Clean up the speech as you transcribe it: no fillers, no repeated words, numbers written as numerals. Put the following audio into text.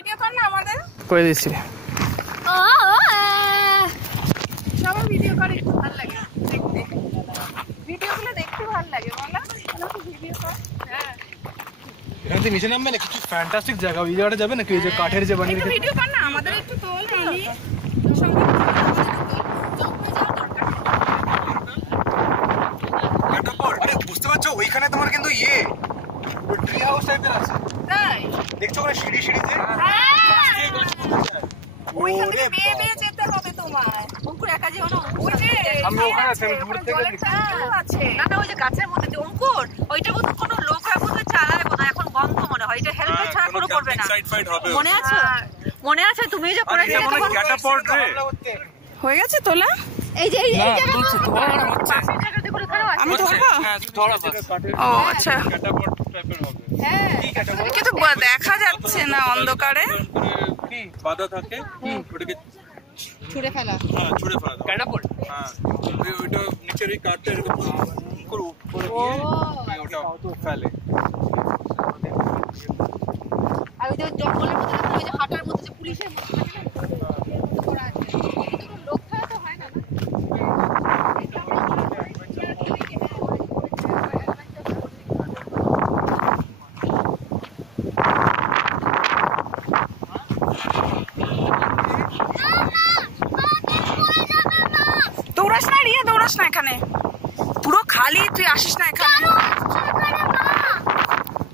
Video কর না আমাদের করে দিচ্ছি। সবাই ভিডিও করে, একটু ভালো লাগে দেখতে, ভিডিওগুলো দেখতে ভালো লাগে বলো। ভিডিও কর। হ্যাঁ এখান থেকে নিচে নামবে না, কিছু ফ্যান্টাস্টিক জায়গা, ওই জায়গাটা যাবে না কি, ওই যে কাঠের যে বানিয়ে রেখেছে। ভিডিও কর না আমাদের একটু তোল, আমি তোর সঙ্গে আরে বুঝতে পারছো ওইখানে তোমার কিন্তু ট্রি হাউস টাইপের আছে, তাই দেখছো না সিঁড়ি সিঁড়িতে। ওইখান থেকে বেয়ে বেয়ে যেতে হবে তোমার। অঙ্কুর একা যেও না, ওই যে আমরা ওখানে আছি, আমি দূর থেকে দেখছি। আছে না না, ওই যে গাছের মধ্যে যে অঙ্কুর, ওইটা বোধহয় কোনো লোকরা বোধহয় চালায় বোধহয়, এখন বন্ধ মনে হয়। এটা হেল্পের ছাড়া কোনো করবে না, মনে আছে? মনে আছে তুমি যে করেছিলে তখন? ক্যাটাপল্ট রে হয়ে গেছে তোলা। এই যে এই জায়গা আমি ধরবো। ও আচ্ছা, কিন্তু দেখা যাচ্ছে না অন্ধকারে। বাধা থাকে ওটাকে ছুঁড়ে ফেলা। হ্যাঁ ছুঁড়ে ফেলা দাও। ক্যাটাপল্ট হ্যাঁ ওইটা নিচের এই কাঠটা এরকম করে উপরে গিয়ে ওটা ফেলে। আর ওই যে জঙ্গলের মধ্যে না, ওই যে হাটার মধ্যে যে পুলিশের মধ্যে ওরা আছে, লোক ছাড়া তো হয় না না। দৌড়াস না রিয়া, দৌড়াস না, এখানে পুরো খালি, তুই আসিস না এখানে।